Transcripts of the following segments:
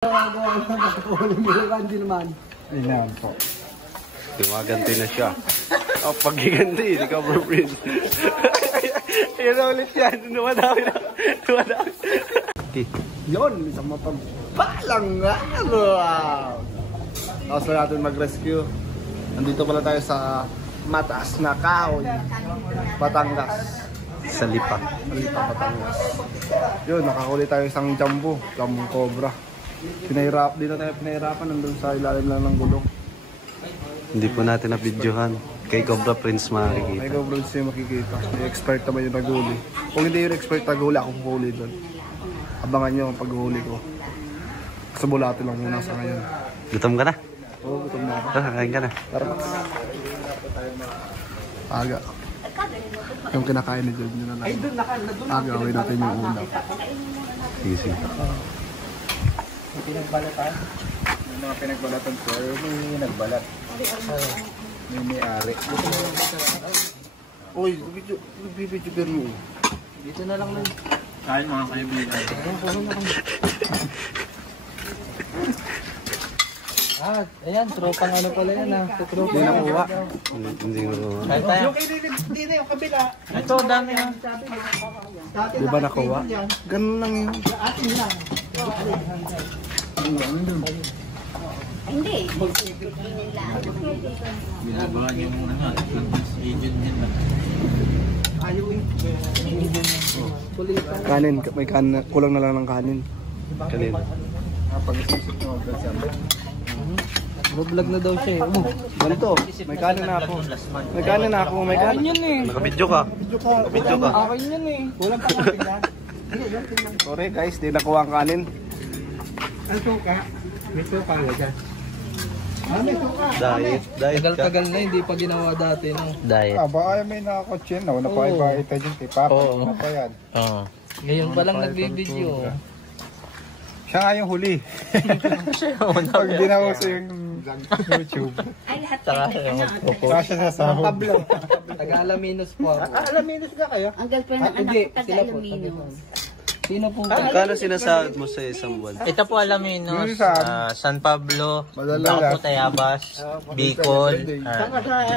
Ayan po. Tumaganti na siya. Oh, pag-giganti, si Cobra Prince. Ayan na ulit yan. Dumadami na. Dumadami. Yun, isang mapagpalang araw. Tapos na natin mag-rescue. Nandito pala tayo sa Mataas na Kahoy, Batangas. Sa Lipa. Lipa, Batangas. Yun, nakahuli tayo isang jumbo cobra. Di na tayo pinahirapan, nandun sa ilalim lang ng gulong. Hindi po natin na-videohan. Kay Cobra Prince makikita. Kay Cobra Prince yung makikita. Yung expert naman yung naghuli. Kung hindi yung expert naghuli, ako huli doon. Abangan nyo ang paghuli ko. Sa bulate lang muna sa ngayon. Gutom ka na? Oo, gutom na ako. Kain ka na. Tara. Aga. Yung kinakain ni Jod, yun na lang. Aga, away natin yung una. Sige, sige. May pinagbalatan? May mga pinagbalatan po. May nagbalat. May may-ari. Uy, nagbibidyo pero mo. Dito na lang lang. Kain mga kaibigan. Ayan, tropang ano pala yan ah. Hindi nakuha. Hindi ko. Kahit tayo. Hindi na yung kabila. Ito, dami ah. Di ba nakuha? Ganun lang yun. Hindi. Binabahan yung muna nga. Agent nila. Kanin, may kanin. Kulang na lang ng kanin. Kanin. Pag-isip nyo, Vlog na daw siya eh. ganito, may kanin na ako. May kanin na ako, may kanin. Akin yun eh. Nakabidyo ka. Nakabidyo ka. Akin yun eh. Kulang pa lang tingnan. Sorry guys, di nakuha ang kanin. Ano suka? May suka nga dyan. May suka. Diet. Diet ka. Tagal-tagal na, hindi pa ginawa dati no. Diet. Baka may nakakotsin na. Wala pa iba ito dyan kay Papa. Ano pa yan? Oo. Ngayon pa lang nag-video. Siya nga yung huli. Pag ginawa sa yung YouTube. Ay, lahat Saka siya sa sahod. Pablo. Taga-Alaminos po ako. Alaminos ka kayo? ang girlfriend ng Hindi, anak ko sila po. taga-Alaminos. Sino po? Kano sinasahod mo sa isang buwan? Ito po Alaminos, Yung sa- San Pablo, Madala. Bako Tayabas, Bicol.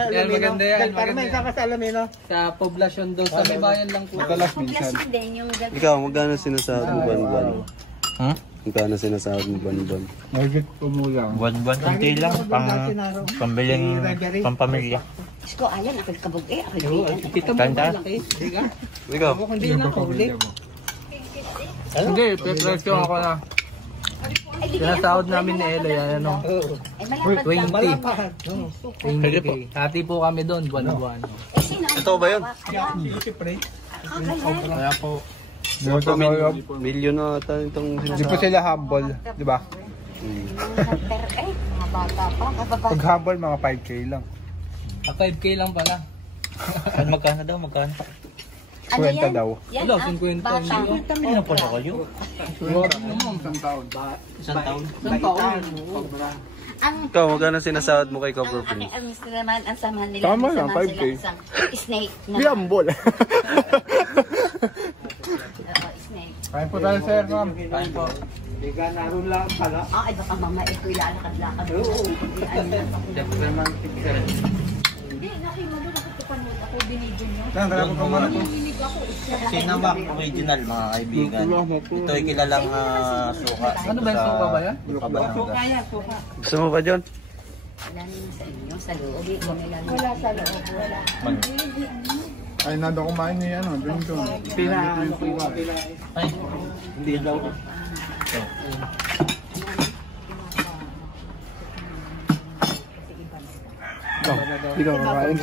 Yan, maganda yan. Maganda yan. Saka sa Alamino. Sa poblasyon daw, sa may bayan lang po. Madalas Plus minsan. din yung girlfriend. Ikaw, magkano sinasahod mo buwan-buwan? Hmm? Magkano sinasahod mo buwan-buwan? Nagit po mo lang. Buwan-buwan, kunti lang, pambiling pampamilya. Diyos ko, ayan, ako'y kabog eh. Ako'y Kita mo Ganda. malaki. Ikaw? Hindi na huli. Hindi, pepresyo ako na. Sinasahod namin ni Ella yan, ano? Ay, malapad 20. 20K. Hati po kami doon, buwan-buwan. Eh, sino? Ito ba yun? Kaya po. Milyon na ata itong Di po sila humble, di ba? Pero eh, mga bata pa. Kapapag. Pag humble, mga 5K lang. 5K lang pala. Ano magkano daw, magkano? Ano 50 yan? daw. Yan, Wala, ah, 50 bata. hindi. Kami na pala kayo. Isang taon. Isang taon. Isang taon. Ang Ikaw, magkano sinasahod mo kay Cobra ang Prince? aking mister naman, ang samahan nila. Tama ang lang, samahan 5K. sila isang snake na. Di humble. Oo, snake. Kain po tayo, sir, ma'am. Kain po. Ah, ay baka mama ito ilalakad-lakad. Oo. Hindi, nakimulo na kapanood ako, binigyan niya. Saan, kaya po muna po. Sinamak original mga kaibigan. Ito ay kilalang suka. Ano ba yung suka ba yan? Suka. Gusto mo ba, John? Wala naman sa inyo, sa loob. Wala sa loob, wala. Ay, nado kumain niya, ano, doon doon. Ay, hindi daw. Hindi ka kakain.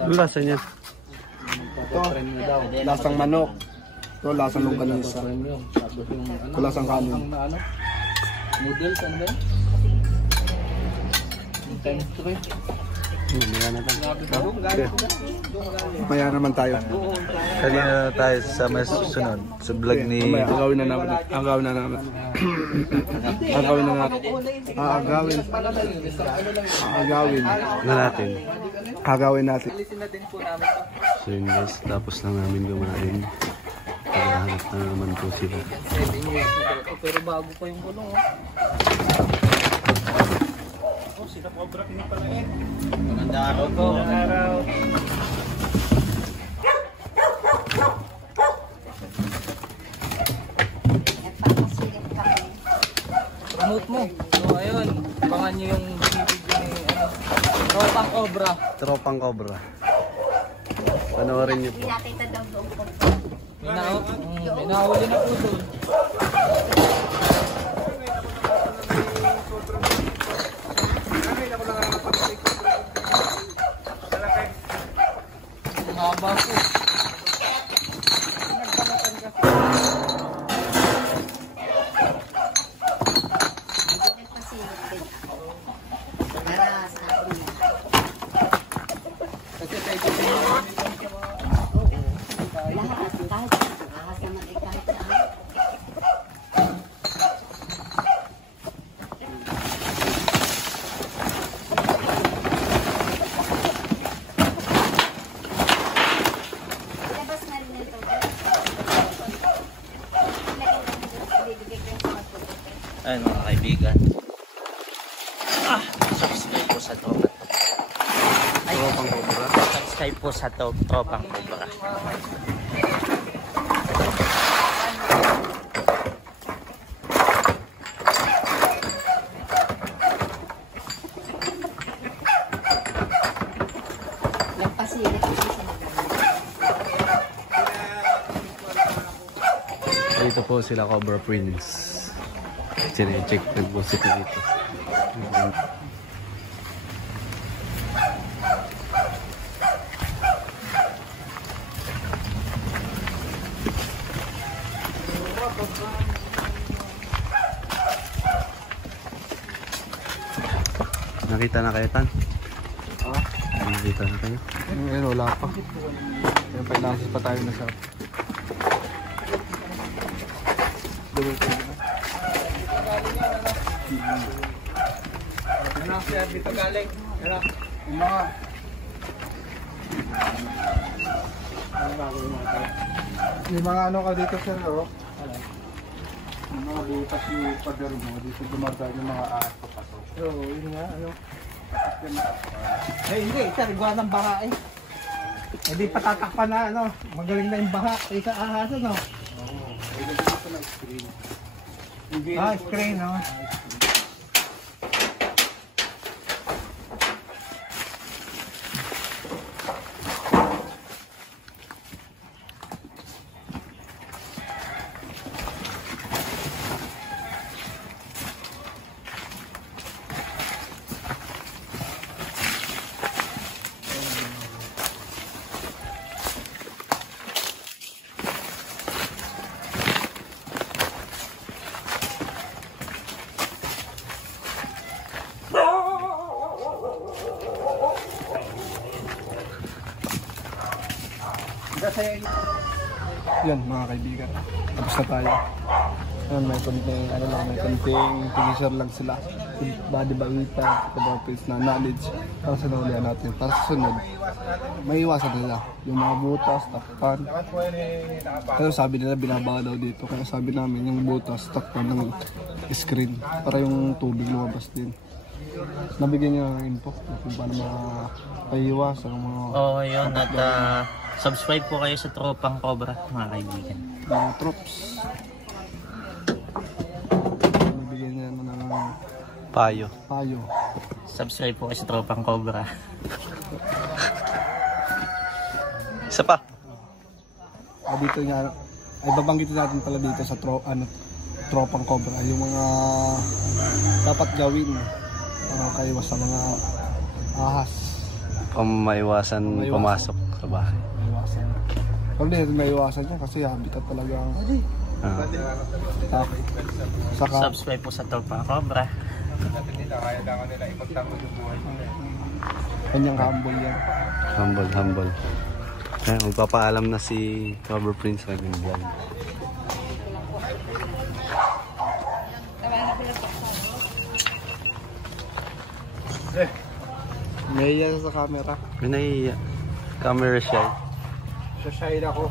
Ano lasa niya? Ito, lasang manok. Ito, lasang longganisa. Tapos yung ano? Ito, lasang kanin. Ang ano? Noodles, ano ba yun? Yung times 3. Mamaya na lang. Mamaya naman tayo. Kanina na tayo sa mas susunod. Sa vlog ni... Mamaya, agawin na namin. Agawin na namin. Agawin na natin. Agawin. Agawin. Na natin. Agawin natin. Alisin natin po namin. So yun guys, tapos lang namin kumain. Naghahanap na naman po sila. 7 years na daw. Oh, pero bago pa yung gulong, oh. Oh, sila Cobra King pala eh. Magandang araw po. Magandang araw. Nagpapasilip kami. Promote mo. So, ayun. Abangan nyo yung video ni, Tropang Cobra. Tropang Cobra. Panoorin niyo po. Hindi natin ito daw doon po. May nahuli na po doon. Ang haba po. Nagpasilip din. Para sa akin yan. Kasi pwede din Lahat, kahit ahas naman eh, kahit saan. Labas na rin ito. Lagyan natin ito, bibigay ko yung sa matuto. Ayun mga kaibigan. Subscribe po sa Tropang Cobra. Subscribe po sa Tropang Cobra. Nagpasilip ko sa Dito po sila Cobra Prince. Sine-check po sila dito. Nakita na kayo, Tan? Nakita na kayo? Ngayon wala pa. Yung pinasas pa tayo na sa... Ano siya dito galing? Ano? Yung mga... May mga ano ka dito sir, oh. Yung mga butas yung pader mo, dito dumadaan yung mga ahas papasok. Oo, yun nga, ano. Eh, hindi, isa, rigwa ng baha eh. Eh, di patatakpan na, ano. Magaling na yung baha, isa ahas, ano. Ah, screen, no. Yan mga kaibigan, tapos na tayo. Yan, may konting, ano lang, may konting teaser lang sila. Body balita, developers na knowledge para sa naulian natin. Para sa sunod, may iwasan nila. Yung mga butas, takpan. Pero sabi nila binababa daw dito. Kaya sabi namin yung butas, takpan ng screen para yung tubig lumabas din. Nabigyan niya ng info kung paano maiiwasan ang mga Oo, yun. At subscribe po kayo sa Tropang Cobra, mga kaibigan. troops. Nabigyan niya ng Payo. payo. Subscribe po kayo sa Tropang Cobra. Isa pa. Dito nga, ay babanggitin natin pala dito sa Tropang Cobra yung mga dapat gawin para kaiwas sa mga ahas. Maiwasan pumasok sa bahay. Maiwasan. Pero hindi natin maiwasan yan kasi habitat talaga ang saka Subscribe po sa Tropang Cobra. kanyang humble yan. Humble, humble. Ayan, magpapaalam na si Cobra Prince sa aking vlog. Ngayon sa camera. May nahihiya. Camera shy. Sasahid ako.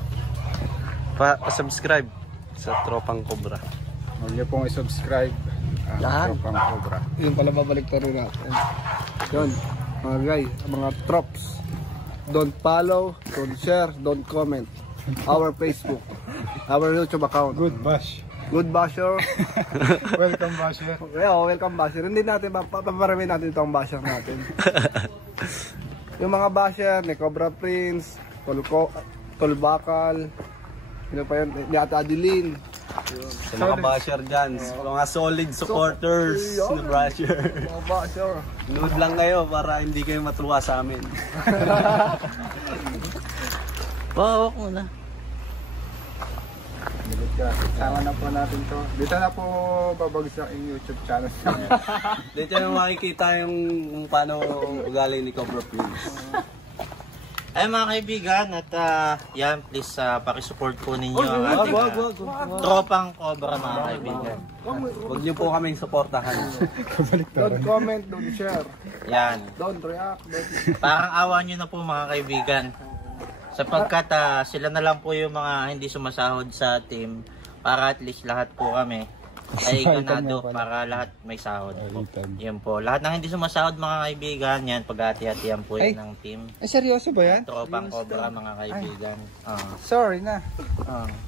Pa-subscribe sa Tropang Cobra. Huwag niyo pong i-subscribe. Lahat. Tropang Cobra. Yun pala babalik na rin natin. Yun, mga guys, mga trops. Don't follow, don't share, don't comment. Our Facebook, our YouTube account. Good bash. Good basher. Welcome basher. Yeah, welcome basher. Hindi natin, paparami natin itong basher natin. Yung mga basher ni Cobra Prince, Tolbakal, sino pa yun? Ni Ate Adeline. Sa mga basher dyan, mga solid supporters ni Basher. Mga basher. Nood lang kayo para hindi kayo matuwa sa amin. Pawak mo na. Sama na po natin to. Dito na po babagsak yung YouTube channel. Dito na makikita yung kung paano ugali ni Cobra Prince. Ay mga kaibigan, at yan, please pakisupport po ninyo ang ating Tropang Cobra mga kaibigan. Huwag niyo po kaming suportahan. Don't comment, don't share, Yan. don't react. Parang awa nyo na po mga kaibigan. Sapagkat sila na lang po yung mga hindi sumasahod sa team para at least lahat po kami ay ganado para lahat may sahod po. Yan po. Lahat ng hindi sumasahod mga kaibigan, yan paghati-hatian po yan ng team. Ay, seryoso ba yan? Tropang Cobra mga kaibigan. Sorry na.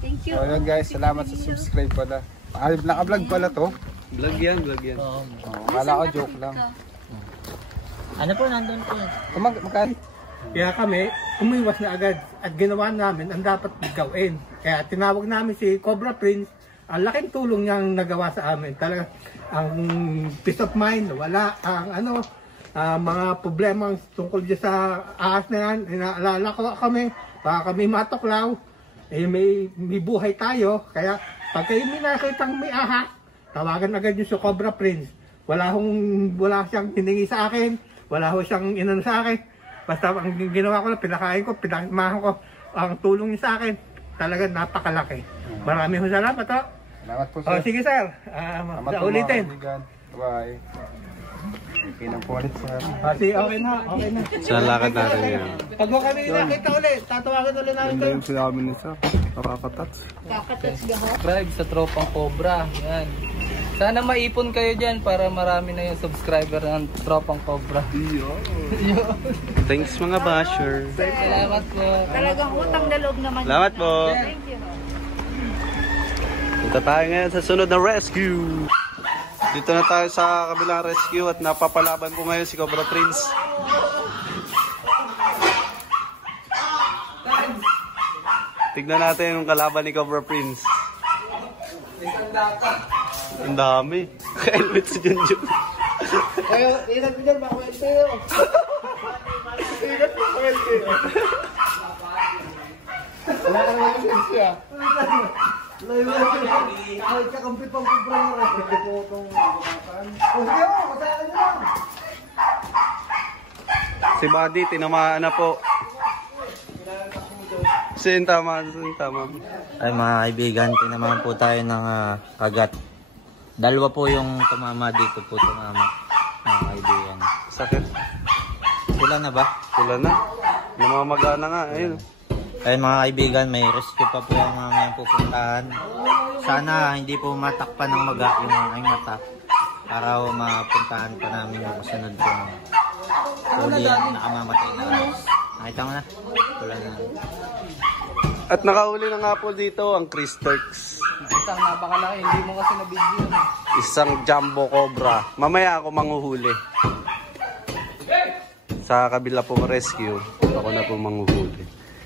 Thank you. So yun guys, salamat sa subscribe pala. Naka-vlog pala to. Vlog yan, vlog yan. Kala ko joke lang. Ano po nandun po? Magkano? Kaya kami, umiwas na agad at ginawa namin ang dapat gawin. Kaya tinawag namin si Cobra Prince. Ang laking tulong niyang nagawa sa amin. Talaga, ang peace of mind, wala. Ang mga problema tungkol dyan sa ahas na yan, inaalala ko kami, baka kami matuklaw. May buhay tayo. Kaya pag kayo minakitang may ahas, tawagan agad yung si Cobra Prince. Wala siyang hiningi sa akin. Wala ho siyang inano sa akin. Basta ang ginawa ko lang, pinakain ko, pinakamahan ko. Ang tulong niya sa akin, talaga napakalaki. Marami ho salamat ho. Salamat po sir. Sige sir, Salamat po, ulitin. mga kaibigan. Bye. Okay na po ulit sir. Okay na, okay na. Sa lakad natin yan. Pag mo kami nakita ulit, tatawagan ulit namin Ganda kayo. yung sinabi ni Sir. Nakakatats. Kakatouch gaho. Subscribe sa Tropang Cobra. Yan. Sana maipon kayo dyan para marami na yung subscriber ng Tropang Cobra. Thanks mga basher. Salamat po. Talagang utang na loob naman. Salamat po. Thank you. Punta tayo ngayon sa sunod na rescue. Dito na tayo sa kabilang rescue at napapalaban ko ngayon si Cobra Prince. Tignan natin yung kalaban ni Cobra Prince. Ang dami. Helmet si Junjun. Kayo, ingat mo dyan, makwento yun. Ingat mo, makwento yun. Wala ka naman yung sensi ah. Ay, kakampit pang Cobra mo rin. Si Buddy, tinamaan na po. Sin tama. Ay mga kaibigan, tinamaan po tayo ng kagat. Dalawa po yung tumama dito po tumama. Mga kaibigan. Sakit. Sila na ba? Sila na. Namamagana nga. Ayun. Ay mga kaibigan, may rescue pa po ang mga pupuntahan. Sana hindi po matakpan ng maga yung aking mata. Para mapuntahan pa namin yung kasunod po. Huli yan, nakamamatay na. Nakita mo na? Wala na. At nakahuli na nga po dito ang Chris Turks. Isang napakalaki, hindi mo kasi na-video. Isang jumbo cobra. Mamaya ako manghuhuli. Sa kabila pong rescue, ako na po manghuhuli.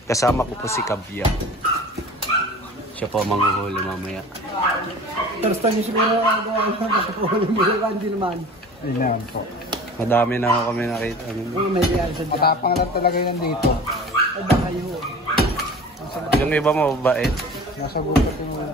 Kasama ko po si Kabya. Siya po manghuhuli mamaya. First time yung siguro nakagawa ko sa puhuli mo. Hindi naman. Ayun po. Madami na ako kami nakita. May real sa dyan. Matapang lang talaga yan dito. Ay, baka yun. Yung iba mababait. Nasa gupat yung mga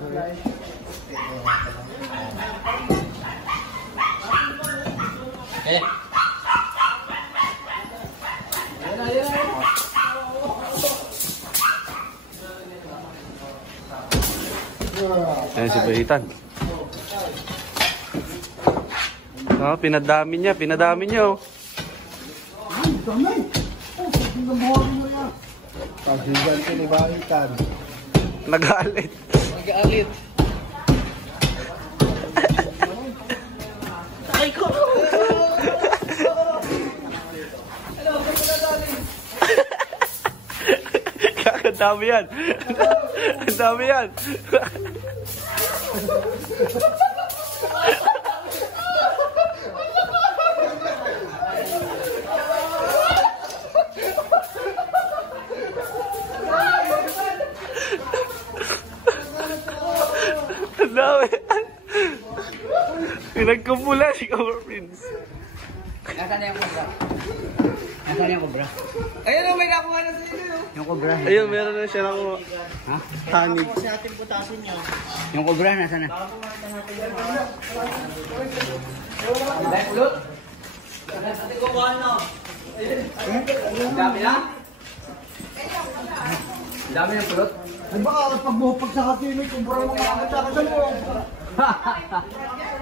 Ayan si Bayitan. Pinadami niya. Oh. Pag-higan ko ni Bahitan. Nagalit. Nag-aalit. Ay ko! Ang dami yan. Ang dami yan. Ang dami. Pinagkumpula si Cobra Prince. Nasaan na yung cobra? Nasaan yung cobra? Ayun o, may nakuha na sa inyo. Yung cobra. Ayun, meron na siya ng hanig. Kasi natin putasin nyo. Yung cobra, nasa na? Dahil ulot. Ating kukuha na. Ang dami na? Ang dami ng pulot. Ay baka pag buhupag sa katino, cobra mo kakatasan mo.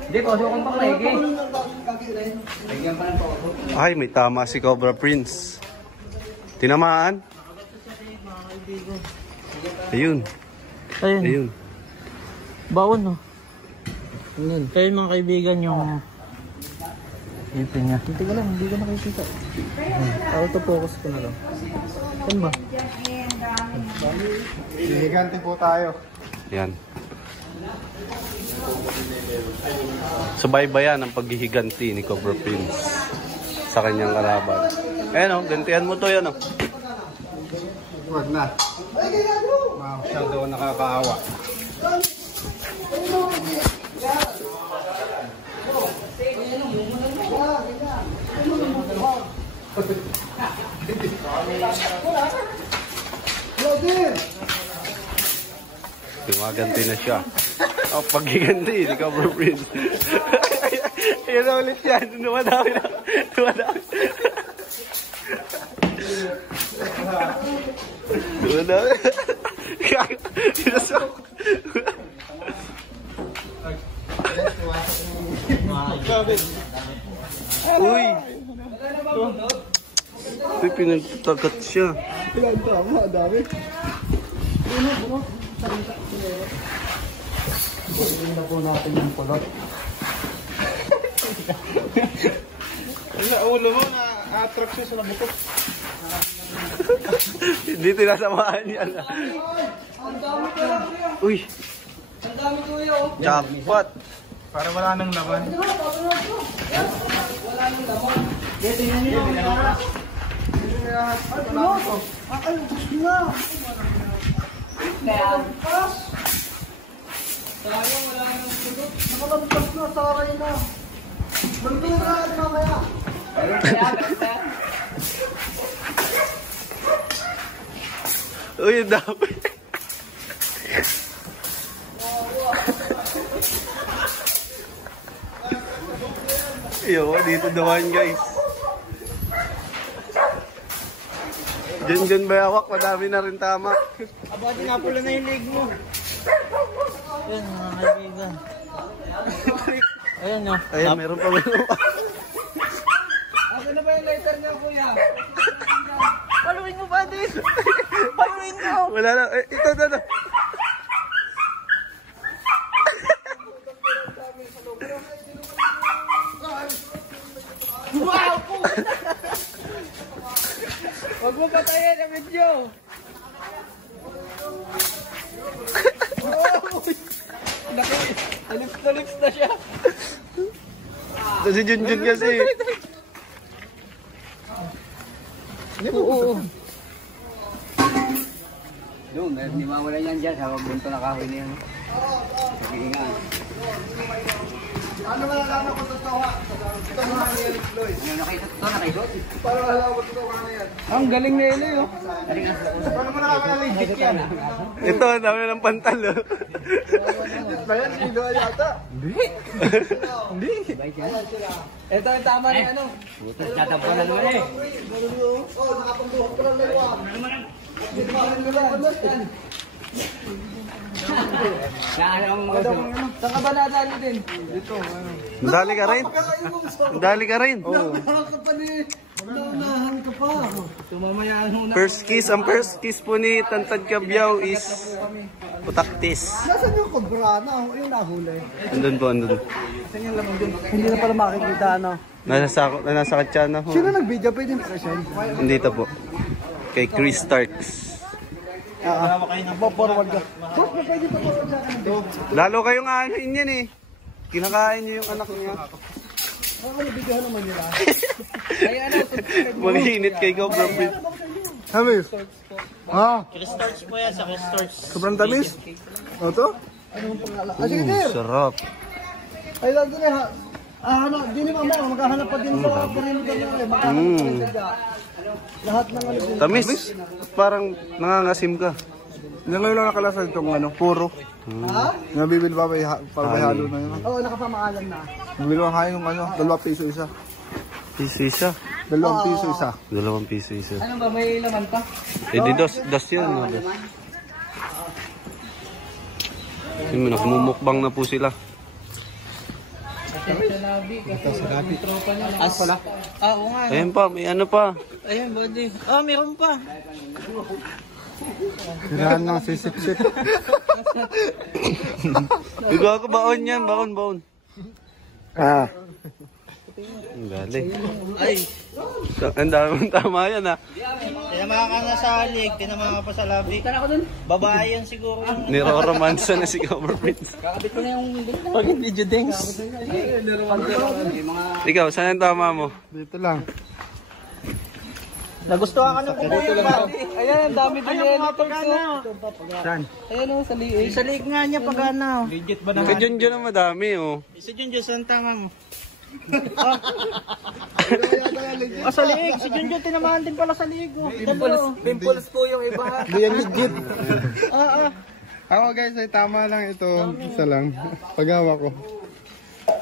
Hindi, pauso kong pang maigi. Lagyan pa ng pauso. Ay, may tama si Cobra Prince. Tinamaan. Ayun. Ayun. Ayun. Baon no. Ayun. Kayo mga kaibigan yung ipin niya. Hindi ko lang, hindi ko nakikita. Auto-focus ko na lang. Saan ba? Gigante po tayo. Yan. Subaybayan ang paghihiganti ni Cobra Prince sa kanyang kalaban. Ayan o, gantihan mo to yan o. Huwag na. Masyado nakakaawa. Tumaganti na siya. O, paghiganti ni Cobra Prince. Ayan na ulit yan. Dumadami na. Dumadami. Dumadami. Sinasok. Uy! Ito, pinagtagat siya. Ilan tama, dami. Pagdating na po natin yung pulot. Sa ulo mo, na-attract siya sa nabutok. Hindi tinasamahan yan. Ang dami ko lang kuya. Uy! Ang dami kuya oh. Jackpot! Para wala nang laban. Wala nang laman. Dito yun yun. Ay, gusto nga. Sayang, wala nang sugot. Nakalampas na, taray na. Magduraan mamaya. Uy, ang dami! Yo, dito naman guys. Diyan bayawak, madami na rin tama. Abati nga pula na yung leg mo. Ayan mga kaibigan. Ayan no. Ayan, meron pa. Ano na ba yung lighter niya kuya? Paluin mo ba din? Paluin mo. Wala na. Eh, ito na. Wow! Huwag mo patayin ang video! Alips na siya! Si Junjun kasi. Oo. Doon, hindi mawala yan dyan sa bunto na kahoy na yan. Sige nga. Ano malalaman ko totoo ha? Ito mga ni Floyd. Ano nakita ito? Nakaisot? Para malalaman ko totoo ka na yan. Ang galing na ilo yun! Paano mo nakakala legit yan? Ito, ang dami ng pantalo. Legit ba yan? Silo yata? Hindi! Ito yung tama ni ano? Butas, tatampo na naman eh. Oo, nakapambuhok ko lang dalawa. Hindi pa rin nila. Saan ka ba nadali din? Dito, ano. Dali ka rin. Dali ka rin. First kiss, ang first kiss po ni Tantad Cabyaw is putaktis. Nasaan yung kubrana? Yung nahuli. Andun po, andun. Hindi na pala makikita, ano. Nasa katsana ho. Sino nag-video? Pwede na kasi. Dito po. Kay Chris Starks. Forward ka. Lalo kayong anin yan eh. Kinakain niyo yung anak niya. Mag-init kay Cobra Prince. Hamis? Chris Starch po yan sa Chris Starch. Sobrang tamis? O to? Sarap. Ay, lang din eh. Di ni mama, maghahanap pa din sa perimeter na eh. Maghahanap pa lahat ng ano din. Tamis. Parang nangangasim ka. Ngayon lang nakalasan itong ano, puro. Nabibili pa may halo na yun. Oo, nakapamaalam na. Nabibili pa kayo yung ano, 2 piso isa. Piso isa. 2 piso isa. 2 piso isa. Ano ba, may laman pa? Eh di dos yun. Yung nakumumukbang na po sila. As pala? Oo nga. Ayun pa, may ano pa. Ayun, buddy. Meron pa. Tirahan ng sisip-sip. Bigo ako baon yan, baon. Ang galing. Ay, Ang daming tama yan ha. tinamahan ka na sa halig, tinamahan ka pa sa labi. Babae yan siguro. Niro-romansa na si Cobra Prince. Pag hindi judings. Ikaw, saan ang tama mo? Dito lang. Nagustuhan ka ng kukuha yung body. Ayan, ang dami din yan. Saan? Ayan o, sa liig. Sa lig nga niya pagana. Legit ba Kay Junjun ang madami oh. Si Junjun, saan tama mo? Sa liig. Si Junjun, tinamahan din pala sa liig. Pimples po yung iba. Hindi yan legit. Ako guys, ay tama lang ito. Isa lang. Paghawa ko.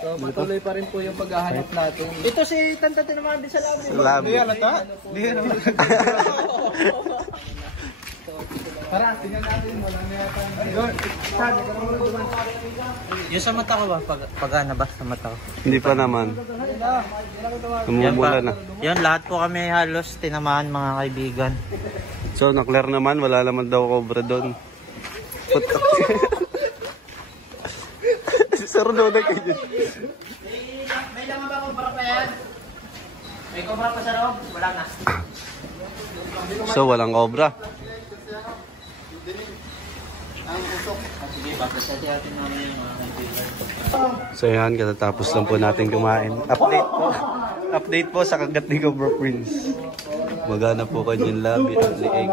So, patuloy pa rin po yung paghahanap natin. Ito si Tanta tinamahan din sa labi. Labi. Para, tingnan natin. Walang Yung sa mata ko ba? Pagana ba sa mata ko? Hindi pa naman. Namumula na. Yan, lahat po kami halos tinamahan mga kaibigan. So, na-clear naman. Wala naman daw cobra doon. Putak. Si Sir Noda kayo dyan. May laman ba kobra pa yan? May kobra pa sa loob? Wala na. So, walang cobra. Sige, babasahin natin namin yung mga kaibigan. So yan, katatapos lang po natin kumain. Update po sa kagat ni Cobra Prince. Magana po kanyang labi at lieg.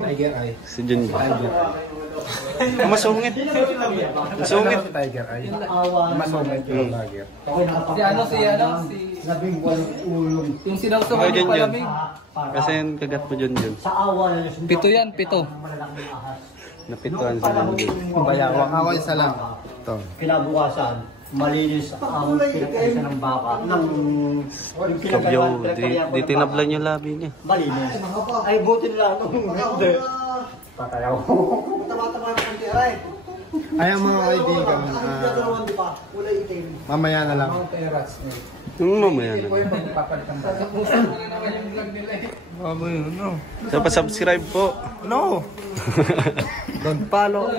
Tiger Eye. Si Junjun. Masungit. Masungit. Tiger Eye. Masungit yung tiger. Si Labing walong ulong. yung sinawsaw Okay, ng Junjun. palamig. Kasi yung kagat mo Junjun. Pito yan, pito. Napituan si Junjun. Bayawang ako isa lang. Ito. Kinabukasan, malinis ang pinagkaisa ng baka. Kabyaw, di tinablan yung labi niya. Malinis. Ay, buti nila nung hindi. Patayaw. Ayan mga kaibigan. Mamaya na lang. Mamaya na. So, pa-subscribe po. No! Don't follow,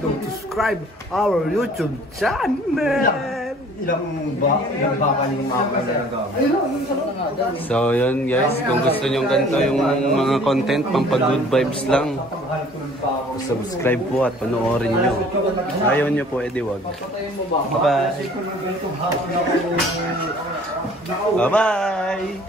don't subscribe our YouTube channel! Ilang baka yung mga nagagamit. So, yun guys. Kung gusto nyo ganito yung mga content, pampag-good vibes lang. Subscribe po at panoorin nyo. Ayaw nyo po, edi wag. Bye-bye! Bye-bye!